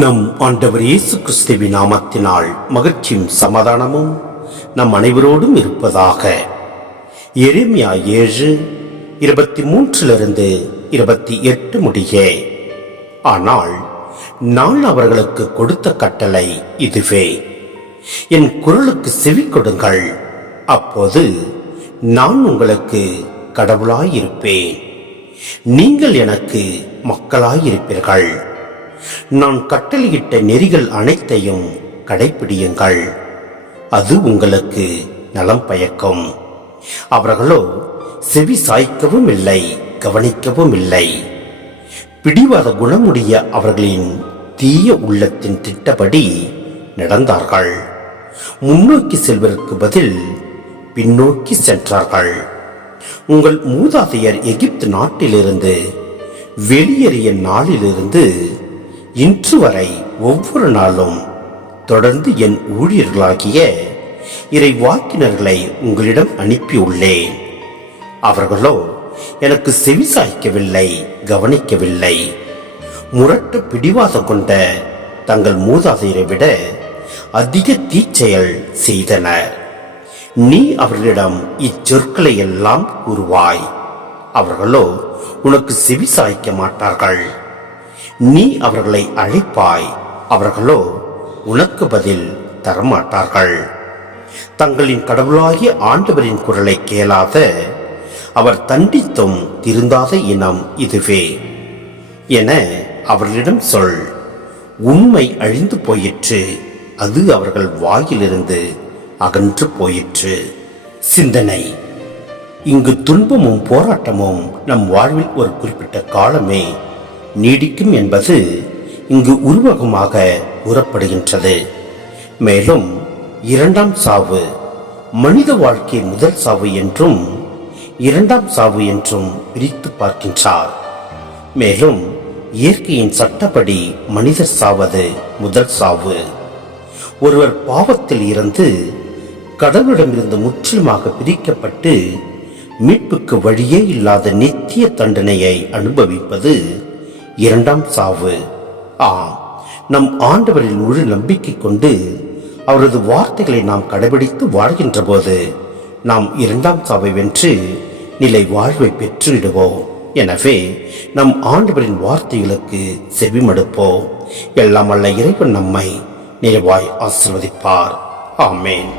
நம் ஆண்டவர் இயேசு கிறிஸ்துவின் நாமத்தினால் மகிழ்ச்சியும் சமாதானமும் நம் அனைவரோடும் இருப்பதாக. எரேமியா ஏழு இருபத்தி மூன்றிலிருந்து இருபத்தி எட்டு முடிய. ஆனால் நான் அவர்களுக்கு கொடுத்த கட்டளை இதுவே. என் குரலுக்கு செவி கொடுங்கள். அப்போது நான் உங்களுக்கு கடவுளாயிருப்பேன். நீங்கள் எனக்கு மக்களாயிருப்பீர்கள். நான் கட்டளையிட்ட நெறிகள் அனைத்தையும் கடைப்பிடியுங்கள். அது உங்களுக்கு நலம் பயக்கும். அவர்களோ செவி சாய்க்கவும் இல்லை கவனிக்கவும் இல்லை பிடிவாத குணமுடைய அவர்களின் தீய உள்ளத்தின் திட்டப்படி நடந்தார்கள். முன்னோக்கி செல்வதற்கு பதில் பின்னோக்கி சென்றார்கள். உங்கள் மூதாதையர் எகிப்து நாட்டிலிருந்து வெளியேறிய நாளிலிருந்து இன்று வரை ஒவ்வொரு நாளும் தொடர்ந்து என் ஊழியர்களாகிய இறை வாக்கினர்களை உங்களிடம் அனுப்பியுள்ளேன். அவர்களோ எனக்கு செவிசாய்க்கவில்லை கவனிக்கவில்லை. முரட்டு பிடிவாத கொண்ட தங்கள் மூதாதையரை விட அதிக தீச்செயல் செய்தனர். நீ அவர்களிடம் இச்சொற்களை எல்லாம் கூறுவாய். அவர்களோ உனக்கு செவி சாய்க்க மாட்டார்கள். நீ அவர்களை அழைப்பாய். அவர்களோ உனக்கு பதில் தரமாட்டார்கள். தங்களின் கடவுளாகிய ஆண்டவரின் குரலை கேளாத அவர் தண்டித்தும் திருந்தாத இனம் இதுவே. என அவர்களிடம் சொல். உண்மை அழிந்து போயிற்று. அது அவர்கள் வாயிலிருந்து அகன்று போயிற்று. சிந்தனை. இங்கு துன்பமும் போராட்டமும் நம் வாழ்வில் ஒரு குறிப்பிட்ட காலமே நீடிக்கும் என்பது இங்கு உருவகமாக கூறப்படுகின்றது. மேலும் இரண்டாம் சாவு மனித வாழ்க்கை முதல் சாவு என்றும் இரண்டாம் சாவு என்றும் பிரித்து பார்க்கின்றார். மேலும் இயற்கையின் சட்டப்படி மனிதர் சாவது முதல் சாவு. ஒருவர் பாவத்தில் இருந்து கடவுளிடமிருந்து முற்றிலுமாக பிரிக்கப்பட்டு மீட்புக்கு வழியே இல்லாத நித்திய தண்டனையை அனுபவிப்பது இரண்டாம் சாவு. ஆம் நம் ஆண்டவரில் முழு நம்பிக்கை கொண்டு அவரது வார்த்தைகளை நாம் கடைபிடித்து வாழ்கின்ற போது நாம் இரண்டாம் சாவை வென்று நிலை வாழ்வை பெற்றுவிடுவோம். எனவே நம் ஆண்டவரின் வார்த்தைகளுக்கு செவிமடுப்போம். எல்லாம் அல்ல இறைவன் நம்மை நிறைவாய் ஆசிர்வதிப்பார். ஆமேன்.